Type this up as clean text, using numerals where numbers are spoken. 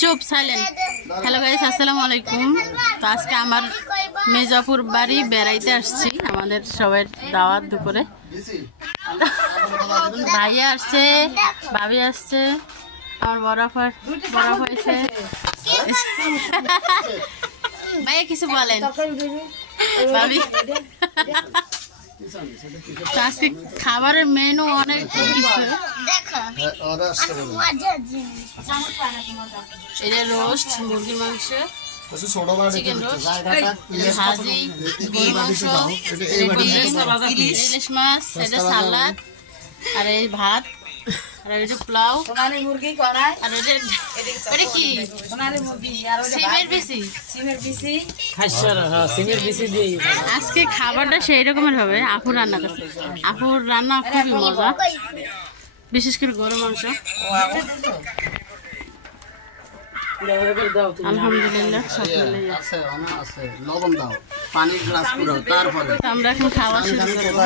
চুপ silent. Hello guys, আসসালামু আলাইকুম। তো আজকে আমার মির্জাপুর বাড়ি বেড়াইতে আসছি, আমাদের সবাই দাওয়াত দুপুরে। ভাইয়া আসছে, ভাবি আসছে, আমার বরফ হয়েছে। ভাইয়া কিছু বলেন ভাবি। তো আজকে খাবারের মেনু অনেক কিছু। এটা রোস্ট, মুরগির মাংস, চিকেন রোস্ট, ভাজি, গরু মাংস, ইলিশ মাছ, এটা সালাদ, আর এই ভাত, আর এটা পোলাও, আর এটা কি সিমের বিচি। আজকে খাবারটা সেই রকমের হবে। আপুর রান্না করছে, আপুর রান্না খুবই মজা, বিশেষ করে গরু মাংস। আলহামদুলিল্লাহ আমরা এখন খাওয়া শুরু করবো।